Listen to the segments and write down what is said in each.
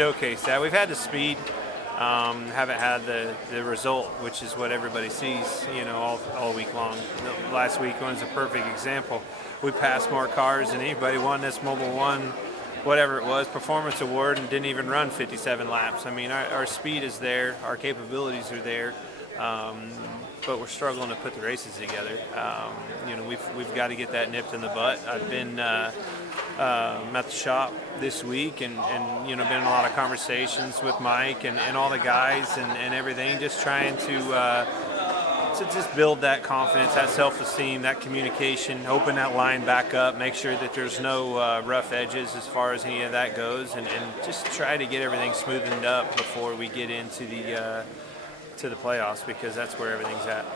showcase that. We've had the speed, haven't had the result, which is what everybody sees, all week long. The last week was a perfect example. We passed more cars than anybody, won this Mobile One, whatever it was, performance award, and didn't even run 57 laps. I mean, our speed is there, our capabilities are there, but we're struggling to put the races together. We've got to get that nipped in the butt. I've been at the shop this week and been in a lot of conversations with Mike and all the guys and everything, just trying to just build that confidence, that self-esteem, that communication, open that line back up, make sure that there's no rough edges as far as any of that goes, and just try to get everything smoothened up before we get into the playoffs, because that's where everything's at.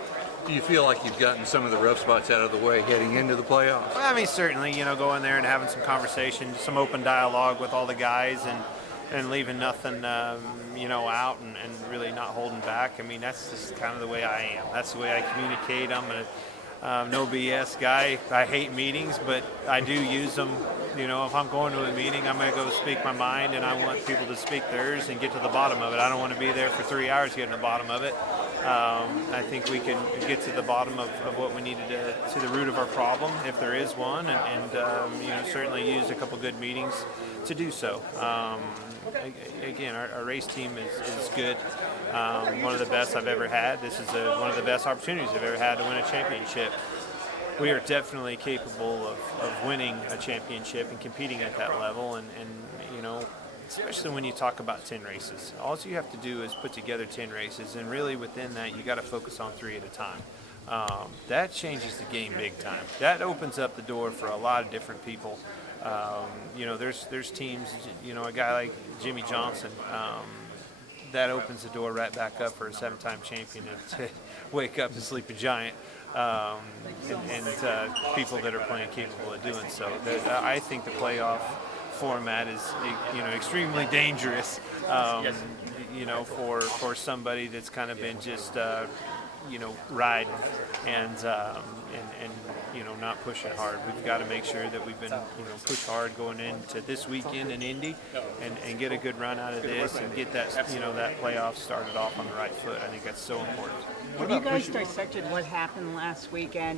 Do you feel like you've gotten some of the rough spots out of the way heading into the playoffs? Well, I mean, certainly, going there and having some conversation, some open dialogue with all the guys, and leaving nothing, out and really not holding back. I mean, that's just kind of the way I am. That's the way I communicate. I'm a no BS guy. I hate meetings, but I do use them. If I'm going to a meeting, I'm going to go speak my mind, and I want people to speak theirs and get to the bottom of it. I don't want to be there for 3 hours getting to the bottom of it. I think we can get to the bottom of what we needed to the root of our problem, if there is one, and certainly use a couple good meetings to do so. Again, our race team is good. One of the best I've ever had. This is one of the best opportunities I've ever had to win a championship. We are definitely capable of winning a championship and competing at that level, and especially when you talk about 10 races. All you have to do is put together 10 races, and really within that, you got to focus on 3 at a time. That changes the game big time. That opens up the door for a lot of different people. There's teams, a guy like Jimmy Johnson, that opens the door right back up for a 7-time champion to wake up and sleep a giant. And people that are playing capable of doing so. I think the playoff format is, extremely dangerous, for somebody that's kind of been just, riding and not pushing hard. We've got to make sure that we've been, push hard going into this weekend in Indy and get a good run out of this and get that, that playoff started off on the right foot. I think that's so important. Have you guys dissected what happened last weekend